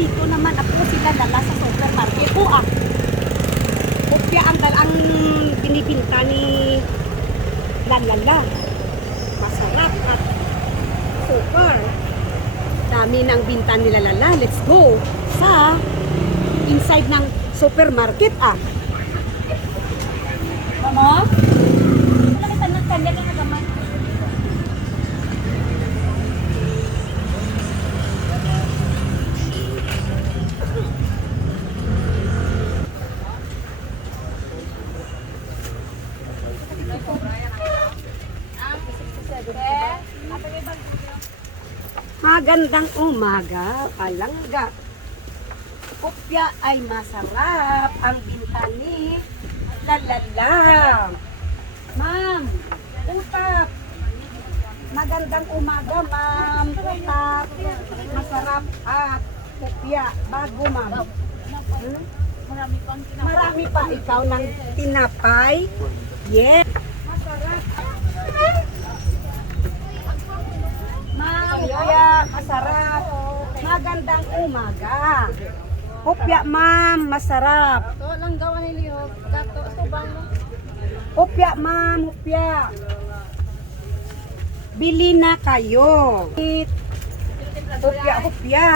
dito naman ako sila dala sa supermarket ko ah. Kopya ang dalang binibinta ni Lalala. Masarap at super. Dami ng binta ni Lalala. Let's go sa inside ng supermarket ah. Magandang umaga, palangga. Kopya ay masarap ang binta ni Lalala. Ma'am, utap. Magandang umaga, ma'am. Utap. Masarap at kopya. Bago, ma'am. Hmm? Marami pa ikaw ng tinapay. Yes. Masarap. Masarap. Magandang umaga. Kopya, ma'am, masarap. Ito lang gawa ni Leo. Gato, subang mo. Kopya, ma'am, kopya. Bili na kayo. Kopya, kopya.